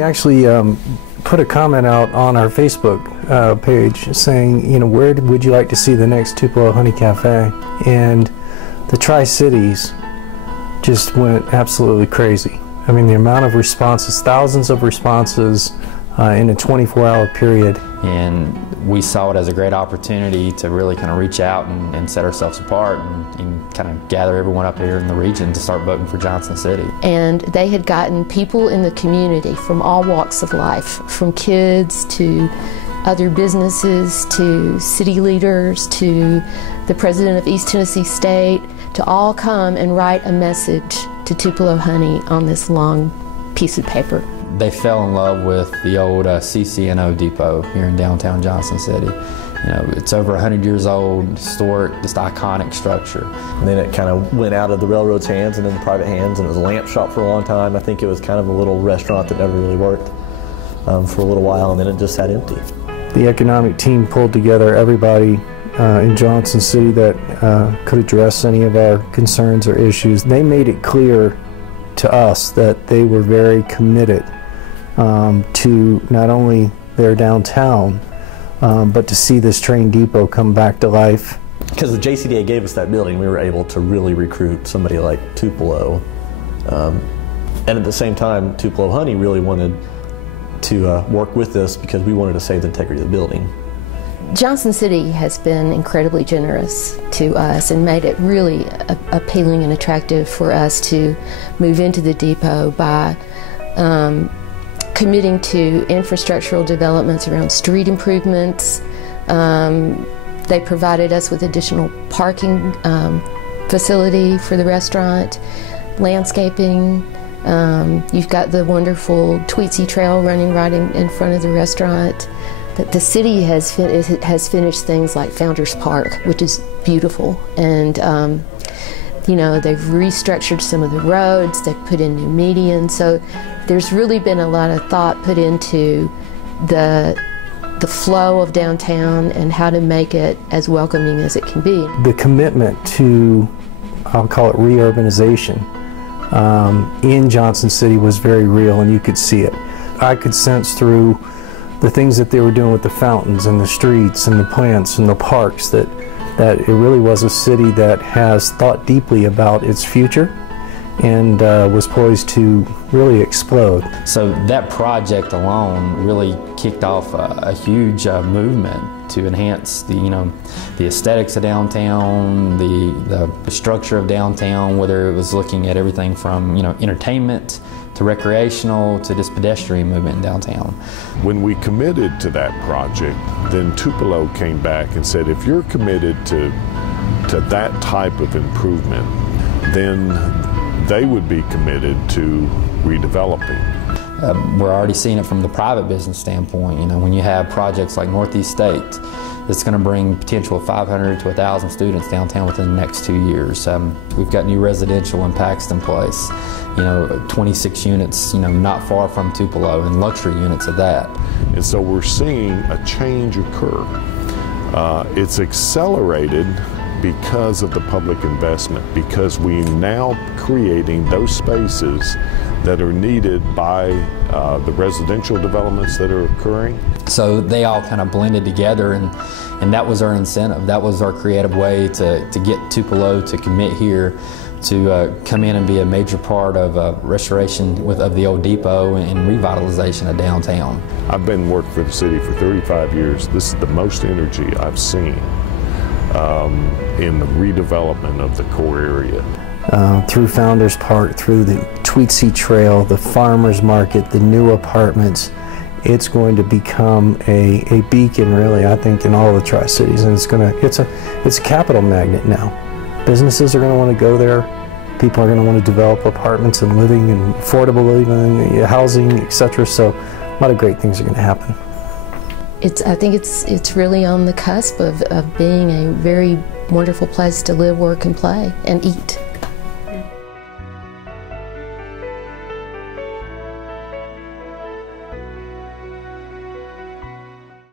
we actually put a comment out on our Facebook page saying, you know, where would you like to see the next Tupelo Honey Cafe? And the Tri-Cities just went absolutely crazy. I mean, the amount of responses, thousands of responses in a 24-hour period. And we saw it as a great opportunity to really kind of reach out and set ourselves apart and kind of gather everyone up here in the region to start voting for Johnson City. And they had gotten people in the community from all walks of life, from kids to other businesses to city leaders to the president of East Tennessee State, to all come and write a message to Tupelo Honey on this long piece of paper. They fell in love with the old CCNO depot here in downtown Johnson City. You know, it's over 100 years old, historic, just iconic structure. And then it kind of went out of the railroad's hands and into private hands, and it was a lamp shop for a long time. I think it was kind of a little restaurant that never really worked for a little while, and then it just sat empty. The economic team pulled together everybody in Johnson City that could address any of our concerns or issues. They made it clear to us that they were very committed to not only their downtown, but to see this train depot come back to life. Because the JCDA gave us that building, we were able to really recruit somebody like Tupelo. And at the same time, Tupelo Honey really wanted to work with us because we wanted to save the integrity of the building. Johnson City has been incredibly generous to us and made it really appealing and attractive for us to move into the depot by committing to infrastructural developments around street improvements. They provided us with additional parking facility for the restaurant, landscaping. You've got the wonderful Tweetsy Trail running right in front of the restaurant. But the city has finished things like Founders Park, which is beautiful, and you know, they've restructured some of the roads, they've put in new medians, so there's really been a lot of thought put into the flow of downtown and how to make it as welcoming as it can be. The commitment to, I'll call it reurbanization, in Johnson City was very real, and you could see it. I could sense through the things that they were doing with the fountains and the streets and the plants and the parks that it really was a city that has thought deeply about its future and was poised to really explode. So that project alone really kicked off a huge movement to enhance the aesthetics of downtown, the structure of downtown, whether it was looking at everything from entertainment to recreational to this pedestrian movement in downtown. When we committed to that project, then Tupelo came back and said, if you're committed to that type of improvement, then they would be committed to redeveloping. We're already seeing it from the private business standpoint. When you have projects like Northeast State, it's going to bring potential of 500 to 1,000 students downtown within the next 2 years. We've got new residential in Paxton Place, 26 units, not far from Tupelo, and luxury units of that. And so we're seeing a change occur. It's accelerated because of the public investment, because we're now creating those spaces that are needed by the residential developments that are occurring. So they all kind of blended together, and that was our incentive. That was our creative way to get Tupelo to commit here, to come in and be a major part of restoration of the old depot and revitalization of downtown. I've been working for the city for 35 years. This is the most energy I've seen in the redevelopment of the core area. Through Founders Park, through the Tweetsy Trail, the farmers market, the new apartments, it's going to become a beacon, really, I think, in all the Tri-Cities, and it's a capital magnet now. Businesses are going to want to go there. People are going to want to develop apartments and living and affordable living, housing, etc. So a lot of great things are going to happen. I think it's really on the cusp of being a very wonderful place to live, work, and play, and eat.